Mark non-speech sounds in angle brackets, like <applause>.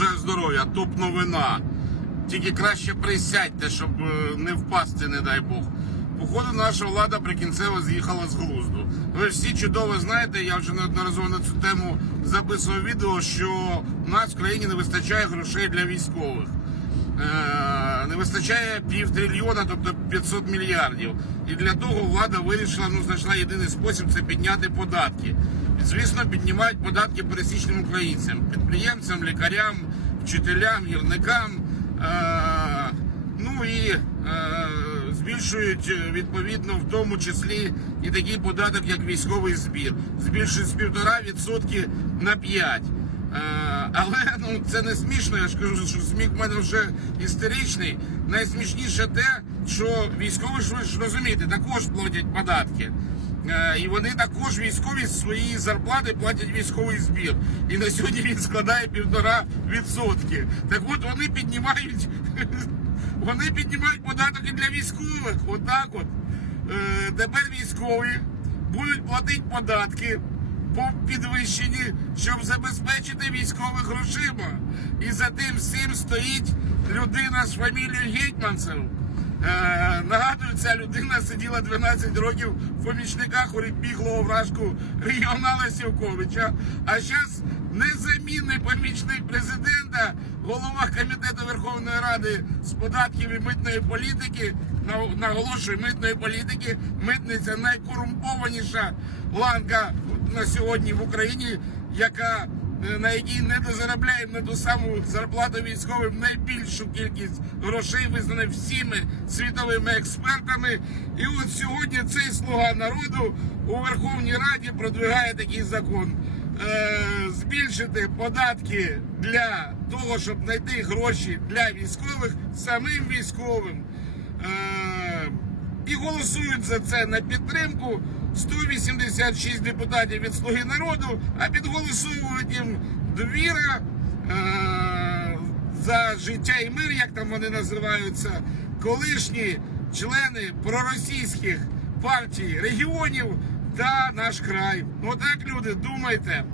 Бажаю здоров'я, топ новина. Тільки краще присядьте, щоб е, не впасти, не дай Бог. Походу, наша влада прикінцево з'їхала з глузду. Ви всі чудово знаєте, я вже неодноразово на цю тему записував відео, що в нас в країні не вистачає грошей для військових. Е, Не вистачає пів трильйона, тобто 500 мільярдів. І для того влада вирішила, ну знайшла єдиний спосіб це підняти податки. І, звісно, піднімають податки пересічним українцям, підприємцям, лікарям, вчителям, гірникам. Е, Ну і е, збільшують відповідно в тому числі і такий податок, як військовий збір. Збільшують з півтора відсотки на 5. Е, але ну це не смішно. Я ж кажу, що сміх в мене вже істеричний. Найсмішніше те, що військові ж ви ж розумієте, також платять податки. Е, І вони також військові з своєї зарплати платять військовий збір. І на сьогодні він складає півтора відсотки. Так от вони піднімають, <laughs> вони піднімають податок і для військових. Отак от. Е, Тепер військові будуть платити податки по підвищенні, щоб забезпечити військових грошима. І за тим всім стоїть людина з фамілією Гетьманцев. Е, нагадую, ця людина сиділа 12 років в помічниках у біглого вражку регіонала Сівковича. А зараз незамінний помічник президента, голова комітету Верховної Ради з податків і митної політики. на- Наголошую, митної політики. Митниця найкорумпованіша ланка на сьогодні в Україні, яка е, на якій не дозаробляємо ту саму зарплату військовим найбільшу кількість грошей, визнане всіми світовими експертами. І от сьогодні цей слуга народу у Верховній Раді продвигає такий закон. Е, збільшити податки для того, щоб знайти гроші для військових самим військовим. Е, і голосують за це на підтримку 186 депутатів від Слуги народу, а підголосовують їм довіра е, за життя і мир, як там вони називаються, колишні члени проросійських партій регіонів та наш край. Отак, люди, думайте.